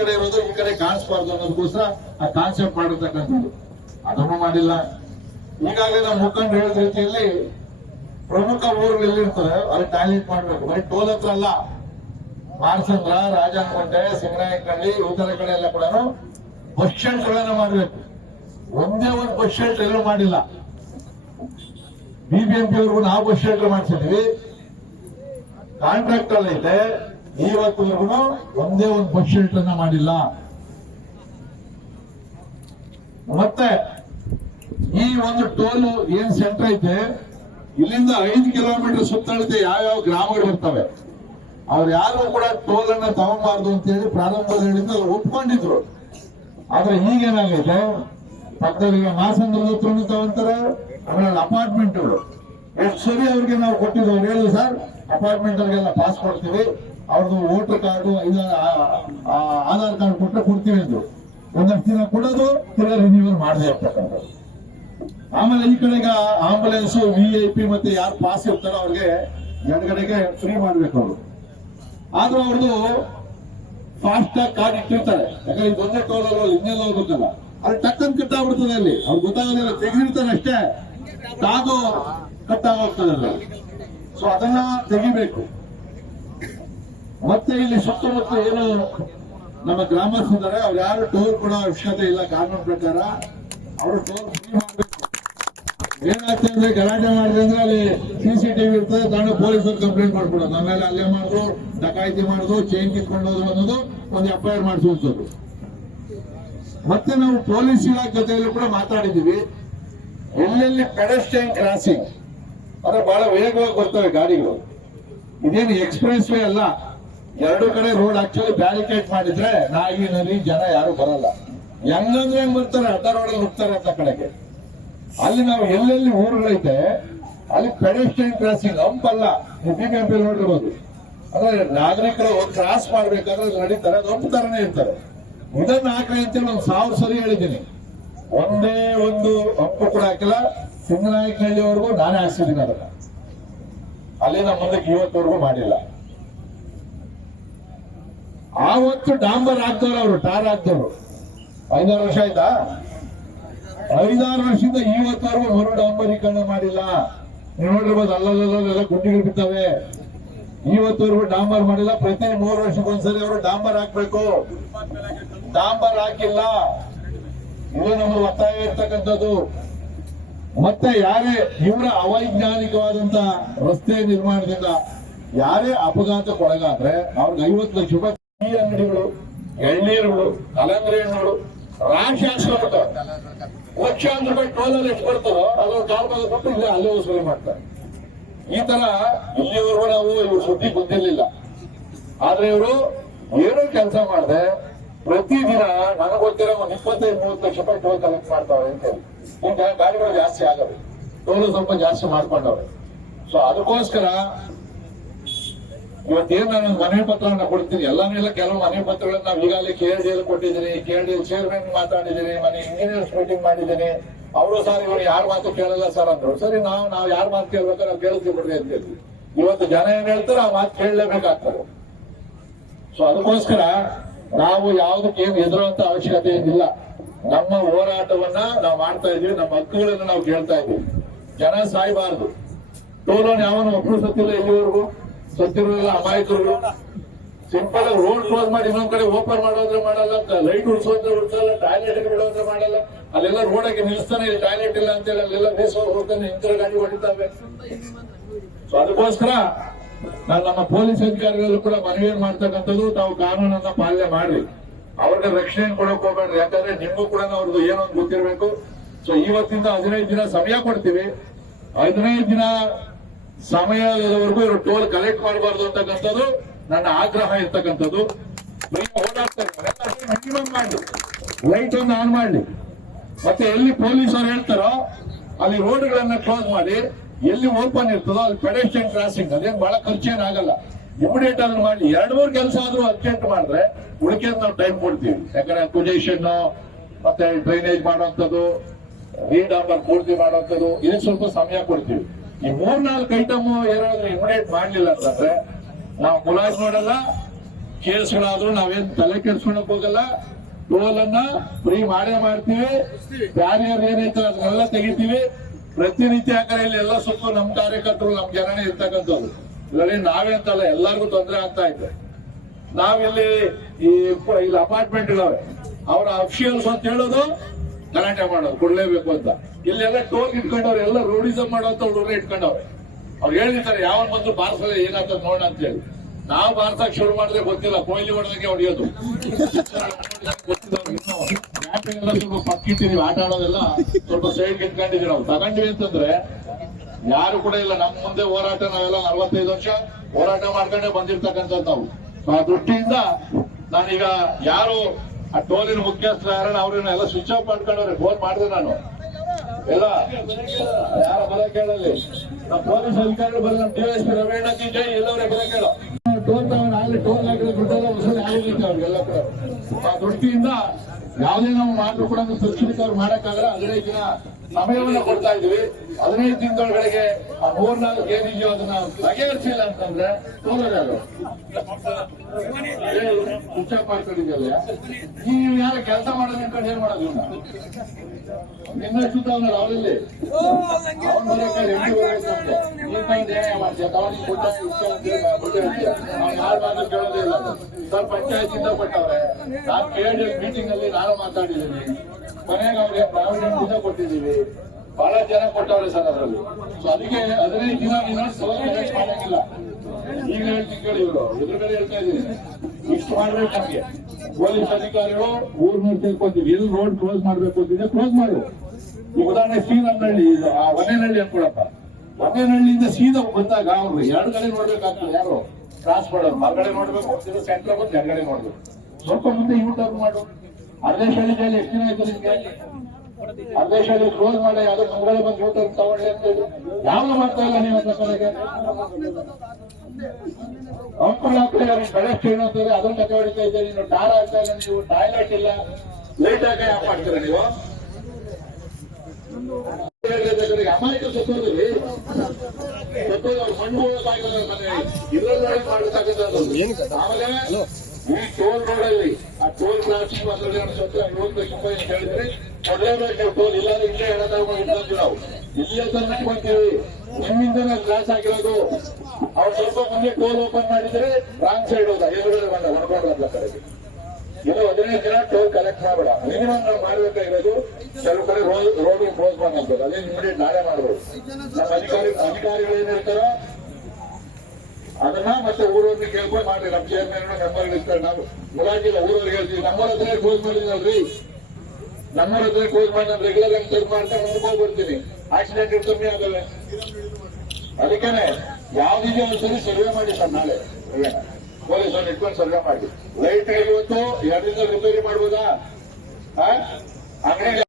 ಕಡೆ ಇರೋದು ಈ ಕಡೆ ಕಾಣಿಸ್ಬಾರ್ದು ಅನ್ನೋದಕ್ಕೋಸ್ಕರ ಆ ಕಾನ್ಸೆಪ್ಟ್ ಮಾಡಿರ್ತಕ್ಕಂಥದ್ದು. ಅದನ್ನು ಮಾಡಿಲ್ಲ. ಈಗಾಗಲೇ ನಮ್ಮ ಮುಖಂಡ ಹೇಳಿದ ರೀತಿಯಲ್ಲಿ ಪ್ರಮುಖ ಊರುಗಳು ಎಲ್ಲಿರ್ತಾರೆ ಅಲ್ಲಿ ಟಾಯ್ಲೆಟ್ ಮಾಡಬೇಕು. ಬರೀ ಟೋಲ್ ಹತ್ರ ಅಲ್ಲ. ಮಾರ್ಸಂದ್ರ ರಾಜನಕೋಟೆ ಸಿಂಗರಾಯಕಳ್ಳಿ ಉತ್ತರ ಕಡೆ ಎಲ್ಲ ಕೂಡ ಬಸ್ ಸ್ಟ್ಯಾಂಡ್ಗಳನ್ನ ಮಾಡಬೇಕು. ಒಂದೇ ಒಂದು ಬಸ್ ಸ್ಟ್ಯಾಂಡ್ ಎಲ್ಲೂ ಮಾಡಿಲ್ಲ. ಬಿಬಿಎಂಪಿ ಅವ್ರಿಗೂ ನಾವು ಬಸ್ ಸ್ಟ್ಯಾಂಡ್ ಮಾಡಿಸಿದ್ವಿ ಕಾಂಟ್ರಾಕ್ಟ್ ಅಲ್ಲಿ ಐತೆ ಇವತ್ತುವರೆಗೂ ಒಂದೇ ಒಂದು ಬಸ್ ಅನ್ನ ಮಾಡಿಲ್ಲ. ಮತ್ತೆ ಈ ಒಂದು ಟೋಲ್ ಏನ್ ಸೆಂಟರ್ ಐತೆ, ಇಲ್ಲಿಂದ ಐದು ಕಿಲೋಮೀಟರ್ ಸುತ್ತಳತೆ ಯಾವ್ಯಾವ ಗ್ರಾಮಗಳು ಬರ್ತವೆ ಅವ್ರು ಯಾರು ಕೂಡ ಟೋಲ್ ಅನ್ನ ತಗೊಬಾರ್ದು ಅಂತ ಹೇಳಿ ಪ್ರಾರಂಭದಲ್ಲಿ ಒಪ್ಕೊಂಡಿದ್ರು. ಆದ್ರೆ ಈಗೇನಾಗೈತೆ ಪಕ್ಕದಲ್ಲಿ ಮಾಸಂದ್ರದ ಹತ್ರನೂ ತಗೊಂತಾರೆ ಆಮೇಲೆ ಅಪಾರ್ಟ್ಮೆಂಟ್ಗಳು ಎಷ್ಟು ಸರಿ ಅವ್ರಿಗೆ ನಾವು ಕೊಟ್ಟಿದ್ದು ಅವ್ರು ಹೇಳಿದ್ರು ಸರ್ ಅಪಾರ್ಟ್ಮೆಂಟ್ ಅವ್ರಿಗೆಲ್ಲ ಪಾಸ್ ಕೊಡ್ತೀವಿ. ಅವ್ರದ್ದು ವೋಟರ್ ಕಾರ್ಡು ಆಧಾರ್ ಕಾರ್ಡ್ ಕೊಟ್ಟರೆ ಕೊಡ್ತೀವಿ ಎಂದು ಒಂದಷ್ಟು ದಿನ ಕೊಡೋದು, ತಿರ್ಗಾ ರಿನ್ಯೂವಲ್ ಮಾಡದೇ ಇರ್ತಕ್ಕಂಥದ್ದು. ಆಮೇಲೆ ಈ ಕಡೆಗ ಆಂಬುಲೆನ್ಸ್ ವಿ ಐ ಪಿ ಮತ್ತೆ ಯಾರು ಪಾಸ್ ಇರ್ತಾರೋ ಅವ್ರಿಗೆ ಎಡಗಡೆಗೆ ಫ್ರೀ ಮಾಡ್ಬೇಕು ಅವರು. ಆದ್ರೂ ಅವ್ರದ್ದು ಫಾಸ್ಟ್ ಟ್ಯಾಗ್ ಕಾರ್ಡ್ ಇಟ್ಟಿರ್ತಾರೆ. ಯಾಕಂದ್ರೆ ಒಂದೇ ಟೋಲ್ ಅಲ್ವಾ ಇನ್ನೆಲ್ಲ ಹೋಗ್ಬೇಕಲ್ಲ. ಅಲ್ಲಿ ಟಕ್ಕನ್ ಕಟ್ಟಾಗ್ಬಿಡ್ತದೆ ಅಲ್ಲಿ. ಅವ್ರು ಗೊತ್ತಾಗೋದಿಲ್ಲ ತೆಗೆದಿರ್ತಾರೆ ಅಷ್ಟೇ. ತಾದು ಕಟ್ ಆಗೋಗ್ತದೆ ಸೊ ಅದನ್ನ ತೆಗಿಬೇಕು. ಮತ್ತೆ ಇಲ್ಲಿ ಸುತ್ತಮುತ್ತ ಏನು ನಮ್ಮ ಗ್ರಾಮಸ್ಥರಿದ್ದಾರೆ, ಅವ್ರು ಯಾರು ಟೋಲ್ ಕೊಡೋ ಅವಶ್ಯಕತೆ ಇಲ್ಲ, ಕಾನೂನು ಪ್ರಕಾರ. ಅವರು ಟೋಲ್ ಫ್ರೀ ಮಾಡಬೇಕು. ಏನಾಗ್ತದೆ ಅಂದ್ರೆ ಗಲಾಟೆ ಮಾಡಿದೆ ಅಂದ್ರೆ ಅಲ್ಲಿ ಸಿಸಿಟಿವಿ ಇರ್ತದೆ, ತಾನು ಪೊಲೀಸರು ಕಂಪ್ಲೇಂಟ್ ಮಾಡ್ಕೊಡೋದು. ಆಮೇಲೆ ಅಲ್ಲೇ ಮಾಡಿದ್ರು, ಡಕಾಯಿತಿ ಮಾಡುದು ಚೈನ್ ಕಿತ್ಕೊಂಡು ಹೋದ್ರು ಅನ್ನೋದು ಒಂದು ಎಫ್ ಐ ಆರ್ ಮಾಡಿಸುವಂಥದ್ದು ಮತ್ತೆ ನಾವು ಪೊಲೀಸ್ ಇಲಾಖೆಯಲ್ಲೂ ಕೂಡ ಮಾತಾಡಿದ್ದೀವಿ. ಎಲ್ಲೆಲ್ಲಿ ಪೆಡಸ್ಟ್ರಿಯನ್ ಕ್ರಾಸಿಂಗ್ ಅಂದ್ರೆ ಬಹಳ ವೇಗವಾಗಿ ಬರ್ತವೆ ಗಾಡಿಗಳು. ಇದೇನು ಎಕ್ಸ್ಪ್ರೆಸ್ ವೇ ಅಲ್ಲ. ಎರಡು ಕಡೆ ರೋಡ್ ಆಕ್ಚುಲಿ ಬ್ಯಾರಿಕೇಡ್ ಮಾಡಿದ್ರೆ ನಾಯಿ ನರಿ ಜನ ಯಾರು ಬರಲ್ಲ. ಹೆಂಗಂದ್ರೆ ಹೆಂಗ್ ಬರ್ತಾರೆ? ಅಡ್ಡ ರೋಡ್ ಹೋಗ್ತಾರೆ ಅಂತ ಕಡೆಗೆ. ಅಲ್ಲಿ ನಾವು ಎಲ್ಲೆಲ್ಲಿ ಊರುಗಳೈತೆ, ಅಲ್ಲಿ ಪೆಡೆಸ್ಟ್ರಿಯನ್ ಕ್ರಾಸಿಂಗ್ ನೀವು ಬಿಬಿಎಂಪಿ ನೋಡಿರ್ಬೋದು. ಅಂದ್ರೆ ನಾಗರಿಕರು ಕ್ರಾಸ್ ಮಾಡ್ಬೇಕಾದ್ರೆ ನಡೀತಾರೆ. ಅದು ತರನೇ ಇರ್ತಾರೆ. ಇದನ್ನ ಹಾಕ್ರಿ ಅಂತೇಳಿ ಒಂದು ಸಾವಿರ ಸರಿ ಹೇಳಿದ್ದೀನಿ. ಒಂದೇ ಒಂದು ಹಂಪು ಕೂಡ ಹಾಕಿಲ್ಲ. ಸಿಂಗನಾಯಕನಹಳ್ಳಿವರೆಗೂ ನಾನೇ ಹಾಕ್ಸಿದ್ದೀನಿ ಅದನ್ನ. ಅಲ್ಲಿ ನಮ್ಮ ಮುಂದಕ್ಕೆ ಇವತ್ತವರೆಗೂ ಮಾಡಿಲ್ಲ. ಆವತ್ತು ಡಾಂಬರ್ ಹಾಕ್ದವ್ರು ಅವರು, ಟಾರ್ ಹಾಕ್ದವ್ರು. ಐದಾರು ವರ್ಷ ಆಯ್ತಾ? ಐದಾರು ವರ್ಷದಿಂದ ಇವತ್ತವರೆಗೂ ಮರು ಡಾಂಬರೀಕರಣ ಮಾಡಿಲ್ಲ. ನೀವು ನೋಡಿರ್ಬೋದು ಅಲ್ಲಲ್ಲೆಲ್ಲ ಗುಂಡಿಗಳು ಬಿದ್ದಾವೆ. ಇವತ್ತವರೆಗೂ ಡಾಂಬರ್ ಮಾಡಿಲ್ಲ. ಪ್ರತಿ ಮೂರು ವರ್ಷಕ್ಕೊಂದ್ಸರಿ ಅವರು ಡಾಂಬರ್ ಹಾಕ್ಬೇಕು. ಡಾಂಬರ್ ಹಾಕಿಲ್ಲ. ಇದು ನಮ್ಮ ಒತ್ತಾಯ ಇರ್ತಕ್ಕಂಥದ್ದು. ಮತ್ತೆ ಯಾರೇ ಇವರ ಅವೈಜ್ಞಾನಿಕವಾದಂತ ರಸ್ತೆ ನಿರ್ಮಾಣದಿಂದ ಯಾರೇ ಅಪಘಾತಕ್ಕೊಳಗಾದ್ರೆ, ಅವ್ರಿಗೆ ಐವತ್ತು ಲಕ್ಷ ರೂಪಾಯಿ ಟೀ ಅಂಗಡಿಗಳು ಎಳ್ನೀರುಗಳು ಕಲಂಗಡಿ ಹಣ್ಣುಗಳು ರಾಶಿ ಹಾಕ್ಸ್ಕೊಂಡ್ಬಿಟ್ಟು ಲಕ್ಷಾಂತರ ರೂಪಾಯಿ ಟೋಲಲ್ಲಿ ಎಷ್ಟು ಬರ್ತಾರೋ ಅದ್ರ ಟೋಲ್ ಭಾಗ ಕೊಟ್ಟು ಇಲ್ಲೇ ಅಲ್ಲೇ ವಸೂಲಿ ಮಾಡ್ತಾರೆ. ಈ ತರ ಇಲ್ಲಿವರೆಗೂ ನಾವು ಇವ್ರ ಸುದ್ದಿ ಗೊತ್ತಿರ್ಲಿಲ್ಲ ಆದ್ರೆ ಇವರು ಏನೂ ಕೆಲಸ ಪ್ರತಿ ಪ್ರತಿದಿನ ನನಗೆ ಗೊತ್ತಿರೋ ಒಂದು ಇಪ್ಪತ್ತೈದು, ಮೂವತ್ತು ಲಕ್ಷ ರೂಪಾಯಿ ಟೋಲ್ ಕಲೆಕ್ಟ್ ಮಾಡ್ತಾವ್ರೆ ಅಂತ ಹೇಳಿ. ಈಗ ಗಾಡಿಗಳು ಜಾಸ್ತಿ ಆಗವೆ. ಟೋಲು ಸ್ವಲ್ಪ ಜಾಸ್ತಿ ಮಾಡ್ಕೊಂಡವ್ರೆ. ಸೊ ಅದಕ್ಕೋಸ್ಕರ ಇವತ್ತೇನ್ ನಾನು ಮನೆ ಪತ್ರವನ್ನ ಕೊಡ್ತೀನಿ? ಎಲ್ಲಾನೆಲ್ಲ ಕೆಲವು ಮನೆ ಪತ್ರಗಳನ್ನ ನಾವು ಈಗಾಗಲೇ ಕೆ ಎಲ್ ಡಿಯಲ್ಲಿ ಕೊಟ್ಟಿದ್ದೀನಿ. ಕೆ ಆರ್ ಡಿ ಚೇರ್ಮನ್ ಮಾತಾಡಿದ್ದೀನಿ. ಮನೆ ಇಂಜಿನಿಯರ್ಸ್ ಮೀಟಿಂಗ್ ಮಾಡಿದ್ದೀನಿ. ಅವರು ಸರ್, ಇವರು ಯಾರ ಮಾತು ಕೇಳಲ್ಲ ಸರ್ ಅಂದ್ರು. ಸರಿ, ನಾವು ನಾವು ಯಾರ ಮಾತು ಕೇಳ್ಬೇಕು ನಾವು ಕೇಳಿಸ್ತೀವಿ ಬಿಡ್ರಿ ಅಂತ ಹೇಳಿ ಇವತ್ತು ಜನ ಏನ್ ಹೇಳ್ತಾರೆ ಆ ಮಾತು ಕೇಳಲೇಬೇಕಾಗ್ತದೆ. ಸೊ ಅದಕ್ಕೋಸ್ಕರ ನಾವು ಯಾವುದಕ್ಕೆ ಏನು ಎದುರುವಂತ ಅವಶ್ಯಕತೆ ಏನಿಲ್ಲ. ನಮ್ಮ ಹೋರಾಟವನ್ನ ನಾವು ಮಾಡ್ತಾ ಇದೀವಿ ನಮ್ಮ ಹಕ್ಕುಗಳನ್ನ ನಾವು ಕೇಳ್ತಾ ಇದೀವಿ ಜನ ಸಾಯಬಾರದು. ಟೋಲೋನ್ ಯಾವನು ಒಬ್ರು ಸತ್ತಿಲ್ಲ ಇಲ್ಲಿವರೆಗೂ. ಸತ್ತಿರೋಲ್ಲ ಅಮಾಯಕರು ಸಿಂಪಲ್ ಆಗಿ ರೋಡ್ ಕ್ಲೋಸ್ ಮಾಡಿ ಇನ್ನೊಂದ್ ಕಡೆ ಓಪನ್ ಮಾಡೋದ್ರೆ ಮಾಡಲ್ಲ ಅಂತ ಲೈಟ್ ಉಳಿಸೋದ್ರೆ ಉಳಿಸಲ್ಲ ಟಾಯ್ಲೆಟ್ ಬಿಡೋದ್ರೆ ಮಾಡಲ್ಲ. ಅಲ್ಲೆಲ್ಲ ರೋಡಕ್ಕೆ ನಿಲ್ಸ್ತಾನೆ ಟಾಯ್ಲೆಟ್ ಇಲ್ಲ ಅಂತೇಳಿ ಅಲ್ಲೆಲ್ಲ ಬೇಸ್ ಹೋಗ್ತಾನೆ, ಇಂತರ ಗಾಡಿ ಹೊಡಿತಾವೆ. ಸೊ ಅದಕ್ಕೋಸ್ಕರ ನಾನು ನಮ್ಮ ಪೊಲೀಸ್ ಅಧಿಕಾರಿಗಳು ಕೂಡ ಮನವಿ ಮಾಡ್ತಕ್ಕಂಥದ್ದು, ತಾವು ಕಾನೂನನ್ನ ಪಾಲನೆ ಮಾಡ್ರಿ. ಅವ್ರಿಗೆ ರಕ್ಷಣೆ ಕೊಡಕ್ ಹೋಗ್ಬೇಡ್ರಿ. ಯಾಕಂದ್ರೆ ನಿಮಗೂ ಕೂಡ ಅವ್ರದ್ದು ಏನೋ ಗೊತ್ತಿರ್ಬೇಕು. ಸೊ ಇವತ್ತಿಂದ ಹದಿನೈದು ದಿನ ಸಮಯ ಕೊಡ್ತೀವಿ. ಹದಿನೈದು ದಿನ ಸಮಯದವರೆಗೂ ಇವರು ಟೋಲ್ ಕಲೆಕ್ಟ್ ಮಾಡಬಾರ್ದು ಅಂತಕ್ಕಂಥದ್ದು ನನ್ನ ಆಗ್ರಹ ಇರ್ತಕ್ಕಂಥದ್ದು. ಮಿನಿಮಮ್ ಮಾಡಿ. ಲೈಟ್ ಒಂದು ಆನ್ ಮಾಡಿ. ಮತ್ತೆ ಎಲ್ಲಿ ಪೊಲೀಸರು ಹೇಳ್ತಾರೋ ಅಲ್ಲಿ ರೋಡ್ಗಳನ್ನ ಕ್ಲೋಸ್ ಮಾಡಿ. ಎಲ್ಲಿ ಓಪನ್ ಇರ್ತದೋ ಅಲ್ಲಿ ಪೆಡೆಸ್ಟ್ರಿಯನ್ ಕ್ರಾಸಿಂಗ್ ಅದೇನ್ ಬಹಳ ಖರ್ಚೇನಾಗಲ್ಲ ಇಮಿಡಿಯೇಟ್ ಅದನ್ನು ಮಾಡಿ. ಎರಡು, ಮೂರು ಕೆಲಸ ಆದ್ರೂ ಅರ್ಜೆಂಟ್ ಮಾಡಿದ್ರೆ ಉಳಿಕೆದ್ ನಾವು ಟೈಮ್ ಕೊಡ್ತೀವಿ. ಯಾಕಂದ್ರೆ ಪೊಸಿಷನ್ ಮತ್ತೆ ಡ್ರೈನೇಜ್ ಮಾಡುವಂಥದ್ದು ರೀಡಾಂಬರ್ ಪೂರ್ತಿ ಮಾಡುವಂಥದ್ದು ಇದಕ್ಕೆ ಸ್ವಲ್ಪ ಸಮಯ ಕೊಡ್ತೀವಿ. ಈ ಮೂರ್ನಾಲ್ಕು ಐಟಮ್ ಏನಾದ್ರೂ ಇಮಿಡಿಯೇಟ್ ಮಾಡ್ಲಿಲ್ಲ ಅಂತಂದ್ರೆ ನಾವು ಮುಲಾಜ್ ಮಾಡಲ್ಲ ಕೇಸ್ಗಳಾದ್ರೂ ನಾವೇನ್ ತಲೆ ಕೆಡ್ಸ್ಕೊಳಕ್ ಹೋಗಲ್ಲ. ಟೋಲ್ ಅನ್ನ ಫ್ರೀ ಮಾಡೇ ಮಾಡ್ತೀವಿ. ಬ್ಯಾರಿಯರ್ ಏನೈತೆ ಅದನ್ನೆಲ್ಲ ತೆಗಿತೀವಿ. ಪ್ರತಿನಿತ್ಯ ಯಾಕಂದ್ರೆ ಇಲ್ಲಿ ಎಲ್ಲ ಸುತ್ತ ನಮ್ ಕಾರ್ಯಕರ್ತರು, ನಮ್ ಜನನೇ ಇರ್ತಕ್ಕಂಥದ್ದು ಇದರಲ್ಲಿ ನಾವೇ ಅಂತಲ್ಲ, ಎಲ್ಲರಿಗೂ ತೊಂದರೆ ಆಗ್ತಾ ಇದೆ. ನಾವಿಲ್ಲಿ ಈ ಇಲ್ಲಿ ಅಪಾರ್ಟ್ಮೆಂಟ್ ಇದಾವೆ. ಅವ್ರ ಅಫಿಷಿಯಲ್ಸ್ ಅಂತ ಹೇಳೋದು ಗಲಾಟೆ ಮಾಡೋದು ಕೊಡ್ಲೇಬೇಕು ಅಂತ. ಇಲ್ಲೆಲ್ಲ ಟೋಲ್ ಇಟ್ಕೊಂಡವ್ರೆ, ಎಲ್ಲ ರೋಡಿಸಮ್ ಮಾಡೋಂತ ಹುಡುಗರು ಇಟ್ಕೊಂಡವ್ರೆ. ಅವ್ರು ಹೇಳಿರ್ತಾರೆ ಯಾವ ಬಂದ್ರು ಬಾರಿಸಲ್ಲ, ಏನಾಗ್ತದೆ ನೋಡ ಅಂತ ಹೇಳಿ. ನಾವು ಬಾರ್ಸಕ್ ಶುರು ಮಾಡಿದ್ರೆ ಗೊತ್ತಿಲ್ಲ ಕೊಹ್ಲಿ ಹೊಡೆದಂಗೆ ಹೊಡೆಯೋದು. ಸ್ವಲ್ಪ ಪಕ್ಕಿಟ್ಟಿದೀವಿ, ಆಟ ಆಡೋದೆಲ್ಲ ಸ್ವಲ್ಪ ಸೈಡ್ ಇಟ್ಕೊಂಡಿದೀವಿ ನಾವು. ತಗೊಂಡಿವಿ ಅಂತಂದ್ರೆ, ಯಾರು ಕೂಡ ಇಲ್ಲ ನಮ್ಮ ಮುಂದೆ ಹೋರಾಟ, ನಾವೆಲ್ಲ ನಲವತ್ತೈದು ವರ್ಷ ಹೋರಾಟ ಮಾಡ್ಕೊಂಡೇ ಬಂದಿರ್ತಕ್ಕಂಥದ್ದು ನಾವು. ಆ ದೃಷ್ಟಿಯಿಂದ ನಾನೀಗ ಯಾರು ಆ ಟೋಲಿನ ಮುಖ್ಯಸ್ಥರು ಯಾರನ್ನ ಅವ್ರನ್ನ ಎಲ್ಲ ಸ್ವಿಚ್ ಆಫ್ ಮಾಡ್ಕೊಂಡವ್ರೆ ಫೋನ್ ಮಾಡಿದೆ ನಾನು. ಎಲ್ಲ. ಯಾರ ಬರ ಕೇಳಲ್ಲಿ? ನಮ್ಮ ಪೊಲೀಸ್ ಅಧಿಕಾರಿಗಳು ಬರಲ್ಲ ನಮ್ಮ ಡಿವೈಎಸ್ಪಿ ರವೀಣ ಜೈ ಎಲ್ಲವರೇ ಬರ ಕೇಳೋ. ಟೋಲ್ ತಗೊಂಡು ಆಗಲಿ ಟೋಲ್ ಹಾಕಿದ್ರೆ ದುಡ್ಡೆಲ್ಲ ವಸೂಲಿ ಎಲ್ಲಾ ಅವ್ರಿಗೆಲ್ಲ ಕೂಡ. ಆ ದೃಷ್ಟಿಯಿಂದ ಯಾವುದೇ ನಾವು ಮಾಡಲು ಕೂಡ ಸುರಕ್ಷಿತ ಅವ್ರು ಮಾಡಕ್ಕಾಗಲ್ಲ. ಹದಿನೈದು ದಿನ ಸಮಯವನ್ನ ಕೊಡ್ತಾ ಇದ್ವಿ ಹದಿನೈದು ದಿನದೊಳಗಡೆಗೆ ಆ ಮೂರ್ನಾಲ್ಕು ಏನಿದೆಯೋ ಅದನ್ನ ಬಗೆಹರಿಸಿಲ್ಲ ಅಂತಂದ್ರೆ ಯಾರು ಹುಚ್ಚ ಮಾಡ್ಕೊಂಡಿದ್ಯಲ್ಲ ನೀವು ಯಾರು ಕೆಲಸ ಮಾಡೋದು ಅನ್ಕೊಂಡು ಏನ್ ಮಾಡೋದು ನಿನ್ನ ಸುತ್ತ ಅವನ ಅವರಲ್ಲಿ ಅವನ ಮಾತ್ರ ಕೇಳೋದೇ ಇಲ್ಲ. ಸರ್ ನಾನು ಕೇಳಿ ಮೀಟಿಂಗ್ ಅಲ್ಲಿ ನಾನು ಮಾತಾಡಿದ್ದೀನಿ. ಕೊನೆಗೆ ಅವ್ರಿಗೆ ಪ್ರಾವಿಡೆಂಟ್ ಕೊಟ್ಟಿದ್ದೀವಿ. ಬಹಳ ಜನ ಕೊಟ್ಟವ್ರೆ ಸರ್ ಅದರಲ್ಲಿ. ಸೊ ಅದಕ್ಕೆ ಅದರಲ್ಲಿ ದಿನ ನೀನು ಮಾಡಂಗಿಲ್ಲ ಈಗ ಹೇಳ್ತೀನಿ ಕೇಳಿ ಇವರು ಎದುರುಗಡೆ ಹೇಳ್ತಾ ಇದ್ದೀನಿ ಇಷ್ಟು ಮಾಡ್ಬೇಕು ನಮ್ಗೆ ಪೊಲೀಸ್ ಅಧಿಕಾರಿಗಳು ಊರ್ ಮೂರ್ ಸೇರ್ಕೊಂತೀವಿ. ಎಲ್ಲಿ ರೋಡ್ ಕ್ಲೋಸ್ ಮಾಡ್ಬೇಕು ಅಂತಿದೆ ಕ್ಲೋಸ್ ಮಾಡು. ಈಗ ಉದಾಹರಣೆ ಶ್ರೀರಾಮನಹಳ್ಳಿ ಇದು ಆ ಒನ್ನೇನಹಳ್ಳಿ ಅನ್ಕೊಳಪ್ಪ. ಒನ್ನೇನಹಳ್ಳಿಯಿಂದ ಸೀದಾ ಬಂದಾಗ ಅವ್ರು ಎರಡು ಕಡೆ ನೋಡ್ಬೇಕಾಗ್ತದೆ ಯಾರು? ಕ್ರಾಸ್ ಮಾಡೋದು ಮರಗಡೆ ನೋಡ್ಬೇಕು ಸೆಂಟ್ರ್ ಬಂದು ಎಡಗಡೆ ನೋಡ್ಬೇಕು. ಸ್ವಲ್ಪ ಮುಂದೆ ಯೂ ಟರ್ನ್ ಮಾಡು. ಅರ್ಧೇಶಹಳ್ಳಿ ಜೈಲು ಎಷ್ಟು ದಿನ ಆಯ್ತು ನಿಮ್ಗೆ? ಅರ್ಧೇಶಹಳ್ಳಿ ಕ್ಲೋಸ್ ಮಾಡಿ ಅದು ಮಂಗಳ ಬಂದು ಹೋಟೆಲ್ ತಗೊಳ್ಳಿ ಅಂತ ಹೇಳಿ. ಯಾವ್ದು ಮಾಡ್ತಾ ಇಲ್ಲ ನೀವು ಅಂತ ಕೊನೆಗೆ ಅಂಕುಲ್ ಹಾಕ್ತಾರೆ ಬೆಳೆ ಸ್ಟೇನ್ ಅಂತಾರೆ ಅದನ್ನ ಕತೆ ಹೊಡಿತಾ ಇದ್ದೀರಿ ನೀವು ಟಾರ್ ಆಗ್ತಾ ಇಲ್ಲ, ನೀವು ಟಾಯ್ಲೆಟ್ ಇಲ್ಲ. ಲೇಟ್ ಆಗಿ ಯಾಕೆ ಮಾಡ್ತೀರಾ ನೀವು? ಅಮೆರಿಕ ಸತ್ತೋದ್ರಿ. ಸತ್ತೋದು ಮಣ್ಣು ಇದ್ರಲ್ಲಿ ಮಾಡತಕ್ಕಂಥದ್ದು ಆಮೇಲೆ ಈ ಟೋಲ್ ರೋಡಲ್ಲಿ ಆ ಟೋಲ್ ಅದರಲ್ಲಿ ಅನ್ಸುತ್ತೆ ಐವತ್ತು ರೂಪಾಯಿ ಅಂತ ಹೇಳಿದ್ರೆ, ಕೊಡಲೇಬೇಕು ನೀವು ಟೋಲ್ ಇಲ್ಲಾಂದ್ರೆ ಇಲ್ಲೇ ಹೇಳೋದಾಗ ಇಟ್ಕೊಂತೀವಿ ನಾವು. ಇಲ್ಲೇ ತಂದು ಇಟ್ಕೊಂತೀವಿ ನಿಮ್ಮಿಂದ ಕ್ರಾಸ್ ಆಗಿರೋದು. ಅವ್ರು ಸ್ವಲ್ಪ ಮುಂದೆ ಟೋಲ್ ಓಪನ್ ಮಾಡಿದ್ರೆ ರಾಂಗ್ ಸೈಡ್ ಹೋದ. ಎದುರುಗಡೆ ಬಂದ ಹೊಡ್ಕೊಂಡು ಕಡೆಗೆ. ಇದು ಹದಿನೈದು ದಿನ ಟೋಲ್ ಕಲೆಕ್ಟ್ ಮಾಡಬೇಡ. ಮಿನಿಮಮ್ ನಾವು ಮಾಡ್ಬೇಕಾಗಿರೋದು ಕೆಲವು ಕಡೆ ರೋಡ್ ಕ್ಲೋಸ್ ಮಾಡ್ಬೇಕು. ಅದೇ ಇಮಿಡಿಯೇಟ್ ನಾಳೆ ಮಾಡ್ಬೋದು. ನಮ್ಮ ಅಧಿಕಾರಿ ಅಧಿಕಾರಿಗಳು ಏನಿರ್ತಾರೋ ಅದನ್ನ ಮತ್ತೆ ಊರವ್ರನ್ನ ಕೇಳ್ಕೊಂಡು ಮಾಡ್ರಿ. ನಮ್ ಚೇರ್ಮನ್ ಮೆಂಬರ್ ಇರ್ತಾರೆ ನಾವು. ಮುಲಾಜಿಲ್ಲ ಊರವ್ರಿಗೆ ಹೇಳ್ತೀವಿ ನಮ್ಮರ ಹತ್ರ ಕ್ಲೋಸ್ ಮಾಡಿದ್ನಲ್ರಿ? ನಮ್ಮರ ಹತ್ರ ಕ್ಲೋಸ್ ಮಾಡಿ, ನಾನು ರೆಗ್ಯುಲರ್ ಆಗಿ ಚೆಕ್ ಮಾಡ್ತಾ ಮುಂದ್ಕೊಂಡು ಬರ್ತೀನಿ ಆಕ್ಸಿಡೆಂಟ್ ಕಮ್ಮಿ ಆಗಲ್ಲ ಅದಕ್ಕೇನೆ ಯಾವ್ದಿದೆಯೋ ಒಂದ್ಸರಿ ಸರ್ವೆ ಮಾಡಿ ಸರ್ ನಾಳೆ. ಪೊಲೀಸ್ ಅವ್ರು ಇಟ್ಕೊಂಡು ಸರ್ವೆ ಮಾಡಿ. ಲೈಟ್ ಇವತ್ತು ಎರಡರಿಂದ ರಿಪೇರಿ ಮಾಡ್ಬೋದಾ? ಅಂಗಡಿ